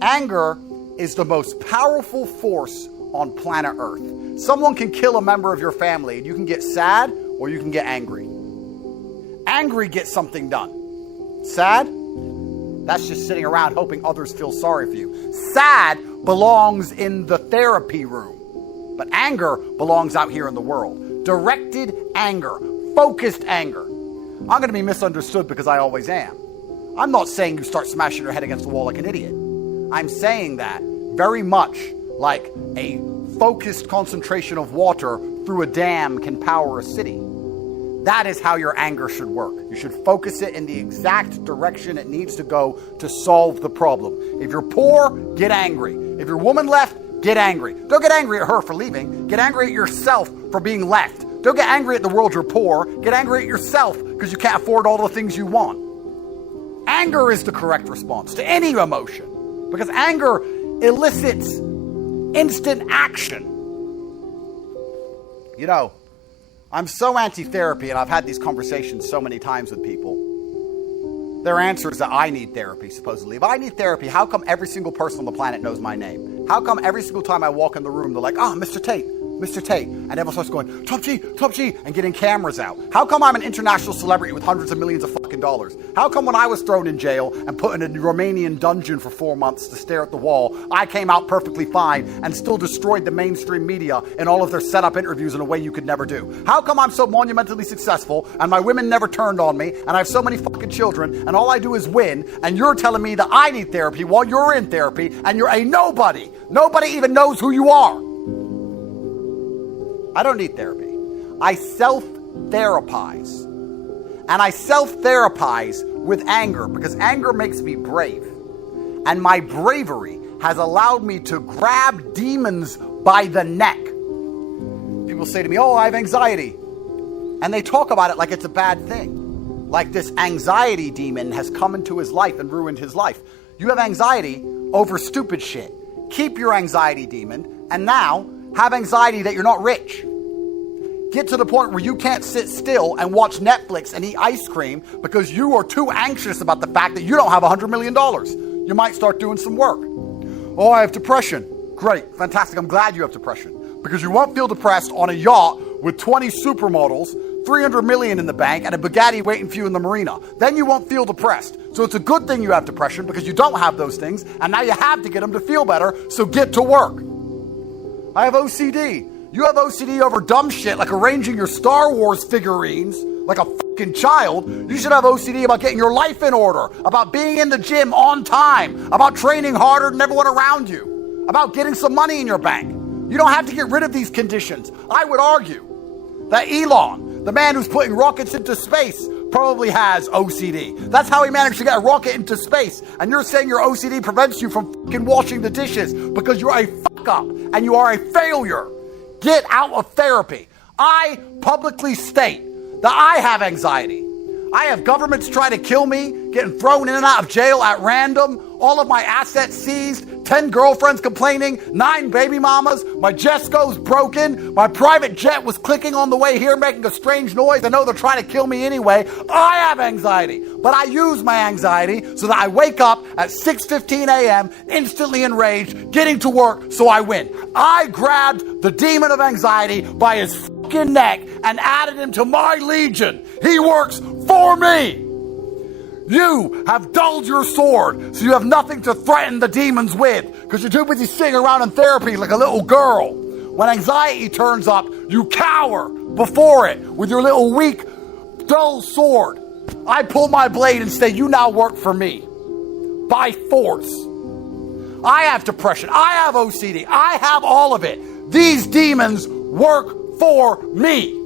Anger is the most powerful force on planet Earth. Someone can kill a member of your family and you can get sad or you can get angry. Angry gets something done. Sad? That's just sitting around hoping others feel sorry for you. Sad belongs in the therapy room, but anger belongs out here in the world. Directed anger, focused anger. I'm going to be misunderstood because I always am. I'm not saying you start smashing your head against the wall like an idiot. I'm saying that very much like a focused concentration of water through a dam can power a city. That is how your anger should work. You should focus it in the exact direction it needs to go to solve the problem. If you're poor, get angry. If your woman left, get angry. Don't get angry at her for leaving. Get angry at yourself for being left. Don't get angry at the world you're poor. Get angry at yourself because you can't afford all the things you want. Anger is the correct response to any emotion because anger elicits instant action. You know, I'm so anti-therapy, and I've had these conversations so many times with people. Their answer is that I need therapy, supposedly. If I need therapy, how come every single person on the planet knows my name? How come every single time I walk in the room, they're like, oh, Mr. Tate, Mr. Tate. And everyone starts going, Top G, and getting cameras out. How come I'm an international celebrity with hundreds of millions of fucking dollars? How come when I was thrown in jail and put in a Romanian dungeon for 4 months to stare at the wall, I came out perfectly fine and still destroyed the mainstream media in all of their setup interviews in a way you could never do? How come I'm so monumentally successful and my women never turned on me and I have so many fucking children and all I do is win and you're telling me that I need therapy while you're in therapy and you're a nobody? Nobody even knows who you are. I don't need therapy. I self-therapize. And I self-therapize with anger because anger makes me brave. And my bravery has allowed me to grab demons by the neck. People say to me, oh, I have anxiety. And they talk about it like it's a bad thing. Like this anxiety demon has come into his life and ruined his life. You have anxiety over stupid shit. Keep your anxiety demon and now have anxiety that you're not rich. Get to the point where you can't sit still and watch Netflix and eat ice cream because you are too anxious about the fact that you don't have $100 million. You might start doing some work. Oh, I have depression. Great, fantastic. I'm glad you have depression because you won't feel depressed on a yacht with 20 supermodels, $300 million in the bank, and a Bugatti waiting for you in the marina. Then you won't feel depressed. So it's a good thing you have depression because you don't have those things, and now you have to get them to feel better, so get to work. I have OCD. You have OCD over dumb shit like arranging your Star Wars figurines like a fucking child. You should have OCD about getting your life in order, about being in the gym on time, about training harder than everyone around you, about getting some money in your bank. You don't have to get rid of these conditions. I would argue that Elon, the man who's putting rockets into space, probably has OCD. That's how he managed to get a rocket into space. And you're saying your OCD prevents you from fucking washing the dishes because you're a fuck up and you are a failure. Get out of therapy. I publicly state that I have anxiety. I have governments trying to kill me, getting thrown in and out of jail at random, all of my assets seized, 10 girlfriends complaining, 9 baby mamas, my Jesco's broken, my private jet was clicking on the way here making a strange noise. I know they're trying to kill me anyway. I have anxiety, but I use my anxiety so that I wake up at 6:15 a.m. instantly enraged, getting to work so I win. I grabbed the demon of anxiety by his fucking neck and added him to my legion. He works for me. You have dulled your sword, so you have nothing to threaten the demons with, because you're too busy sitting around in therapy like a little girl. When anxiety turns up, you cower before it with your little weak, dull sword. I pull my blade and say, you now work for me. By force. I have depression. I have OCD. I have all of it. These demons work for me.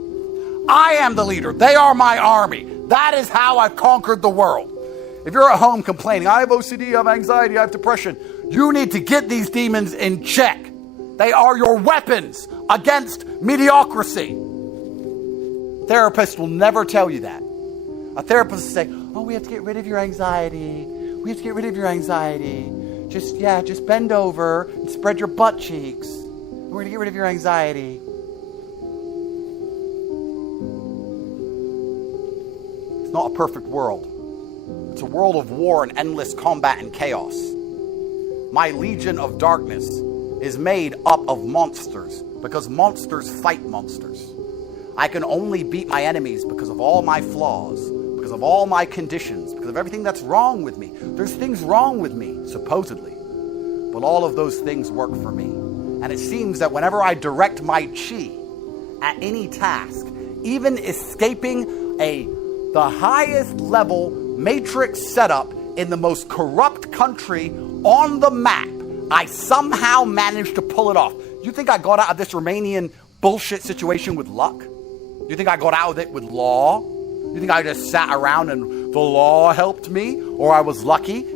I am the leader. They are my army. That is how I've conquered the world. If you're at home complaining, I have OCD, I have anxiety, I have depression, you need to get these demons in check. They are your weapons against mediocrity. Therapists will never tell you that. A therapist will say, oh, we have to get rid of your anxiety. We have to get rid of your anxiety. Just bend over and spread your butt cheeks. We're going to get rid of your anxiety. It's not a perfect world. It's a world of war and endless combat and chaos. my legion of darkness is made up of monsters, because monsters fight monsters. I can only beat my enemies because of all my flaws, because of all my conditions, because of everything that's wrong with me. There's things wrong with me, supposedly, but all of those things work for me. And it seems that whenever I direct my chi at any task, even escaping the highest level matrix setup in the most corrupt country on the map, I somehow managed to pull it off. You think I got out of this Romanian bullshit situation with luck? You think I got out of it with law? You think I just sat around and the law helped me, or I was lucky?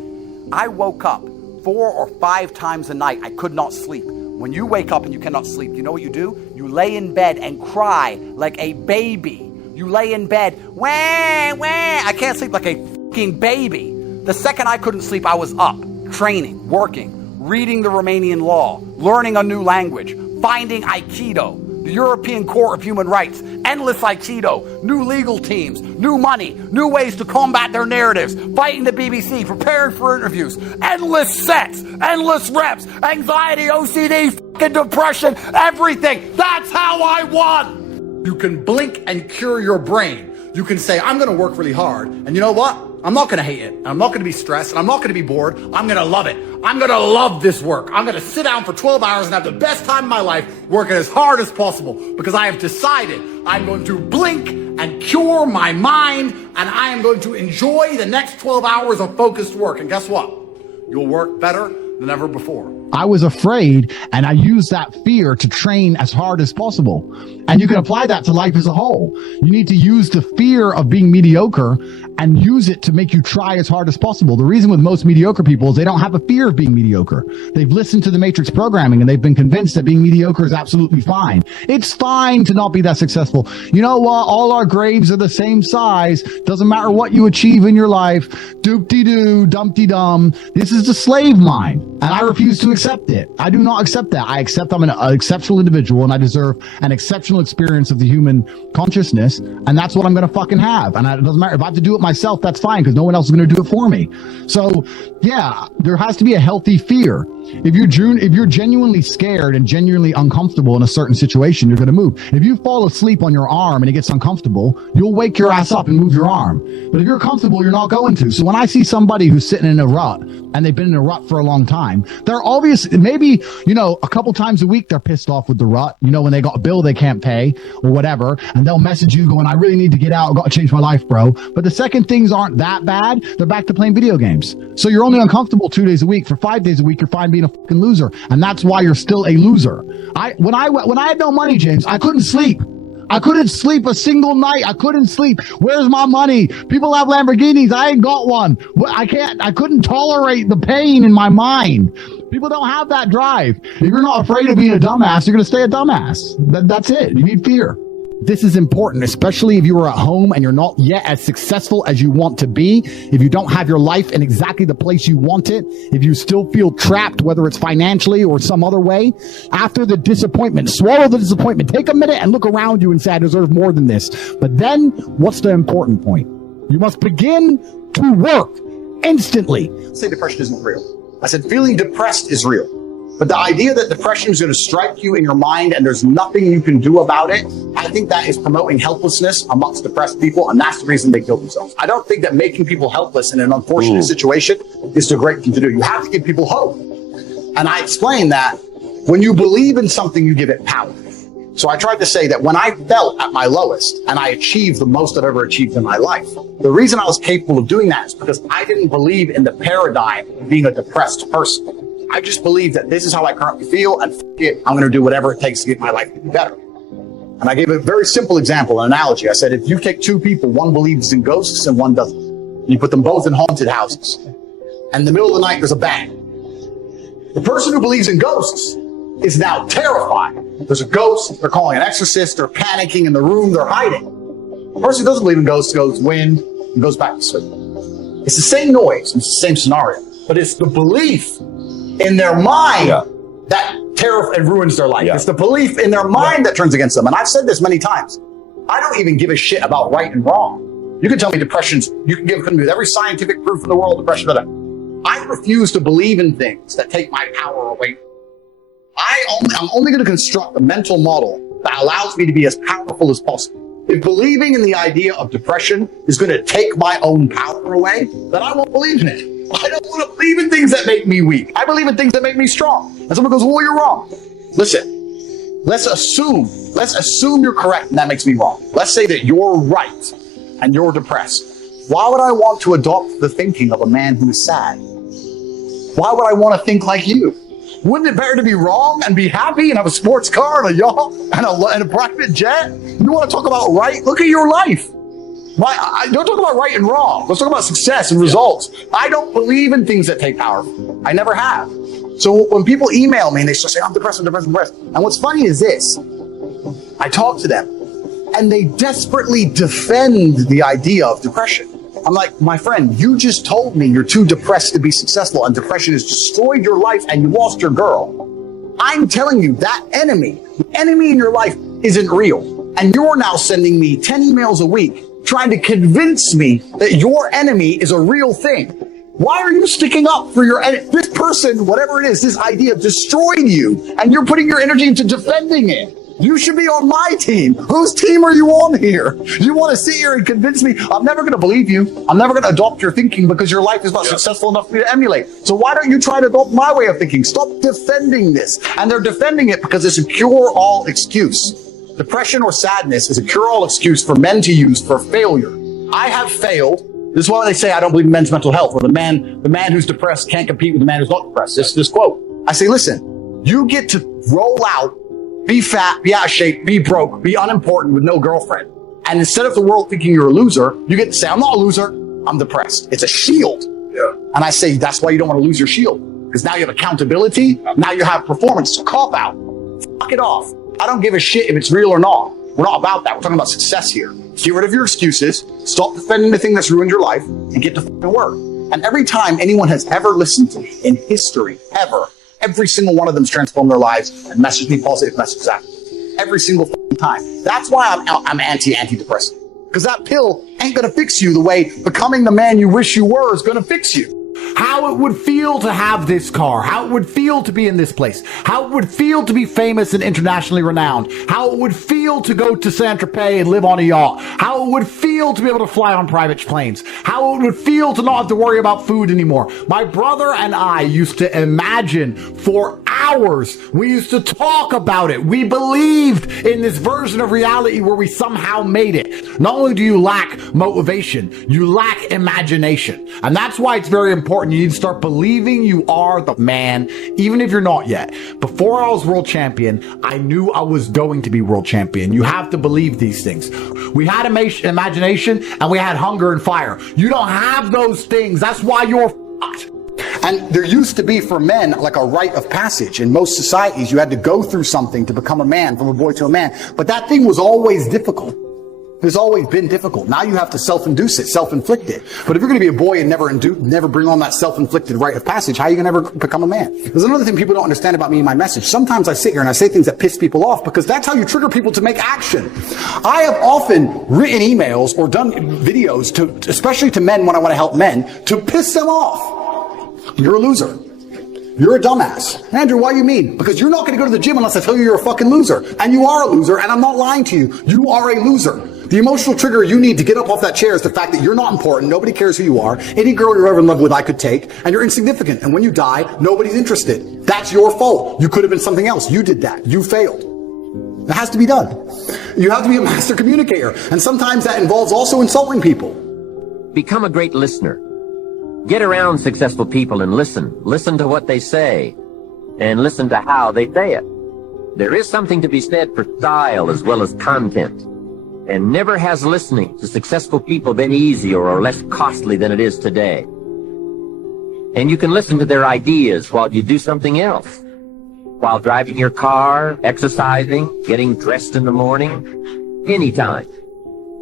I woke up 4 or 5 times a night. I could not sleep. When you wake up and you cannot sleep, you know what you do? You lay in bed and cry like a baby. You lay in bed, wah, wah. I can't sleep like a fucking baby. The second I couldn't sleep, I was up, training, working, reading the Romanian law, learning a new language, finding Aikido, the European Court of Human Rights, endless Aikido, new legal teams, new money, new ways to combat their narratives, fighting the BBC, preparing for interviews, endless sets, endless reps, anxiety, OCD, fucking depression, everything. That's how I won. You can blink and cure your brain. You can say, I'm going to work really hard. And you know what? I'm not going to hate it. I'm not going to be stressed. And I'm not going to be bored. I'm going to love it. I'm going to love this work. I'm going to sit down for 12 hours and have the best time of my life working as hard as possible, because I have decided I'm going to blink and cure my mind, and I am going to enjoy the next 12 hours of focused work. And guess what? You'll work better than ever before. I was afraid, and I used that fear to train as hard as possible. And you can apply that to life as a whole. You need to use the fear of being mediocre and use it to make you try as hard as possible. The reason with most mediocre people is they don't have a fear of being mediocre. They've listened to the matrix programming and they've been convinced that being mediocre is absolutely fine. It's fine to not be that successful. You know what? All our graves are the same size. Doesn't matter what you achieve in your life. Doop-de-doo, dumpty-dum. This is the slave mind, and I refuse to accept it. I do not accept that. I accept I'm an exceptional individual and I deserve an exceptional experience of the human consciousness, and that's what I'm going to fucking have. And it doesn't matter if I have to do it myself, that's fine, because no one else is going to do it for me. So yeah, there has to be a healthy fear. If you're genuinely scared and genuinely uncomfortable in a certain situation, you're going to move. If you fall asleep on your arm and it gets uncomfortable, you'll wake your ass up and move your arm. But if you're comfortable, you're not going to. So when I see somebody who's sitting in a rut and they've been in a rut for a long time, they're obviously, maybe, a couple times a week they're pissed off with the rut, when they got a bill they can't pay or whatever, and they'll message you going, I really need to get out, I've got to change my life, bro. But the second things aren't that bad, they're back to playing video games. So you're only uncomfortable 2 days a week. For 5 days a week, you're fine being a fucking loser. And that's why you're still a loser. When I had no money, James, I couldn't sleep. I couldn't sleep a single night. I couldn't sleep. Where's my money? People have Lamborghinis. I ain't got one. I couldn't tolerate the pain in my mind. People don't have that drive. If you're not afraid of being a dumbass, you're going to stay a dumbass. That's it. You need fear. This is important, especially if you are at home and you're not yet as successful as you want to be. If you don't have your life in exactly the place you want it, if you still feel trapped, whether it's financially or some other way, after the disappointment, swallow the disappointment. Take a minute and look around you and say, I deserve more than this. But then, what's the important point? You must begin to work instantly. Say depression isn't real. I said feeling depressed is real. But the idea that depression is going to strike you in your mind and there's nothing you can do about it, I think that is promoting helplessness amongst depressed people, and that's the reason they kill themselves. I don't think that making people helpless in an unfortunate situation is the great thing to do. You have to give people hope. And I explained that when you believe in something, you give it power. So I tried to say that when I felt at my lowest and I achieved the most I've ever achieved in my life, the reason I was capable of doing that is because I didn't believe in the paradigm of being a depressed person. I just believe that this is how I currently feel, and it, I'm going to do whatever it takes to get my life to be better. And I gave a very simple example, an analogy. I said, if you take two people, one believes in ghosts and one doesn't, and you put them both in haunted houses, and in the middle of the night there's a bang. The person who believes in ghosts is now terrified. There's a ghost, they're calling an exorcist, they're panicking in the room, they're hiding. The person who doesn't believe in ghosts goes wind and goes back to sleep. It's the same noise, it's the same scenario, but it's the belief in their mind that terrifies and ruins their life. It's the belief in their mind that turns against them. And I've said this many times. I don't even give a shit about right and wrong. You can tell me depression's, you can give me with every scientific proof in the world, depression, I refuse to believe in things that take my power away. I'm only going to construct a mental model that allows me to be as powerful as possible. If believing in the idea of depression is going to take my own power away, then I won't believe in it. I don't want to believe in things that make me weak. I believe in things that make me strong. And someone goes, well, you're wrong. Listen, let's assume you're correct and that makes me wrong. Let's say that you're right and you're depressed. Why would I want to adopt the thinking of a man who is sad? Why would I want to think like you? Wouldn't it better to be wrong and be happy and have a sports car and a yacht and a private jet? You want to talk about right? Look at your life. Why? Don't talk about right and wrong. Let's talk about success and results. I don't believe in things that take power. I never have. So when people email me and they start saying, I'm depressed. And what's funny is this. I talk to them and they desperately defend the idea of depression. I'm like, my friend, you just told me you're too depressed to be successful and depression has destroyed your life and you lost your girl. I'm telling you that the enemy in your life isn't real. And you're now sending me 10 emails a week trying to convince me that your enemy is a real thing. Why are you sticking up for your enemy? This person, whatever it is, this idea destroyed you and you're putting your energy into defending it. You should be on my team. Whose team are you on here? You want to sit here and convince me? I'm never going to believe you. I'm never going to adopt your thinking because your life is not successful enough for me to emulate. So why don't you try to adopt my way of thinking? Stop defending this. And they're defending it because it's a cure-all excuse. Depression or sadness is a cure-all excuse for men to use for failure. I have failed. This is why they say I don't believe in men's mental health, or the man who's depressed can't compete with the man who's not depressed. This quote. I say, listen, you get to roll out, be fat, be out of shape, be broke, be unimportant with no girlfriend. And instead of the world thinking you're a loser, you get to say, I'm not a loser, I'm depressed. It's a shield. Yeah. And I say, that's why you don't want to lose your shield. Because now you have accountability, now you have performance. It's a cop-out. Fuck it off. I don't give a shit if it's real or not. We're not about that. We're talking about success here. Get rid of your excuses, stop defending the thing that's ruined your life, and get to fucking work. And every time anyone has ever listened to me in history, ever, every single one of them's transformed their lives and messaged me positive messages after. Every single time. That's why I'm antidepressant. Because that pill ain't going to fix you the way becoming the man you wish you were is going to fix you. How it would feel to have this car, how it would feel to be in this place, how it would feel to be famous and internationally renowned, how it would feel to go to Saint-Tropez and live on a yacht, how it would feel to be able to fly on private planes, how it would feel to not have to worry about food anymore. My brother and I used to imagine for hours. We used to talk about it. We believed in this version of reality where we somehow made it. Not only do you lack motivation, you lack imagination. And that's why it's very important. You need to start believing you are the man, even if you're not yet. Before I was world champion, I knew I was going to be world champion. You have to believe these things. We had imagination and we had hunger and fire. You don't have those things. That's why you're fucked. And there used to be for men like a rite of passage. In most societies, you had to go through something to become a man, from a boy to a man. But that thing was always difficult. It's always been difficult. Now you have to self-induce it, self-inflict it. But if you're going to be a boy and never bring on that self-inflicted rite of passage, how are you going to ever become a man? There's another thing people don't understand about me and my message. Sometimes I sit here and I say things that piss people off because that's how you trigger people to make action. I have often written emails or done videos to, especially to men when I want to help men, to piss them off. You're a loser. You're a dumbass. Andrew, why you mean? Because you're not going to go to the gym unless I tell you you're a fucking loser. And you are a loser, and I'm not lying to you. You are a loser. The emotional trigger you need to get up off that chair is the fact that you're not important, nobody cares who you are, any girl you're ever in love with I could take, and you're insignificant. And when you die, nobody's interested. That's your fault. You could have been something else. You did that. You failed. It has to be done. You have to be a master communicator. And sometimes that involves also insulting people. Become a great listener. Get around successful people and listen. Listen to what they say, and listen to how they say it. There is something to be said for style as well as content. And never has listening to successful people been easier or less costly than it is today. And you can listen to their ideas while you do something else. While driving your car, exercising, getting dressed in the morning, anytime.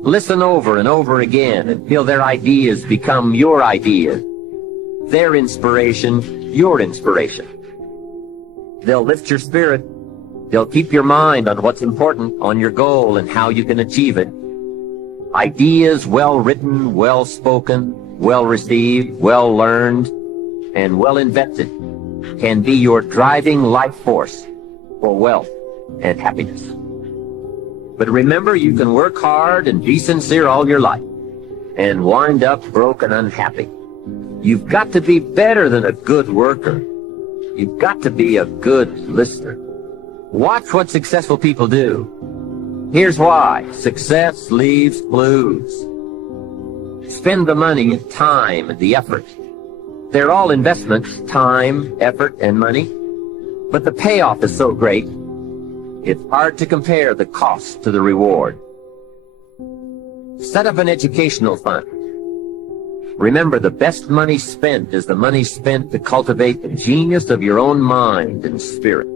Listen over and over again until their ideas become your ideas. Their inspiration, your inspiration. They'll lift your spirit. They'll keep your mind on what's important, on your goal and how you can achieve it. Ideas well written, well spoken, well received, well learned. and well invested can be your driving life force for wealth and happiness. But remember, you can work hard and be sincere all your life and wind up broke and unhappy. You've got to be better than a good worker. You've got to be a good listener. Watch what successful people do. Here's why. Success leaves clues. Spend the money, time, and the effort. They're all investments, time, effort, and money. But the payoff is so great, it's hard to compare the cost to the reward. Set up an educational fund. Remember, the best money spent is the money spent to cultivate the genius of your own mind and spirit.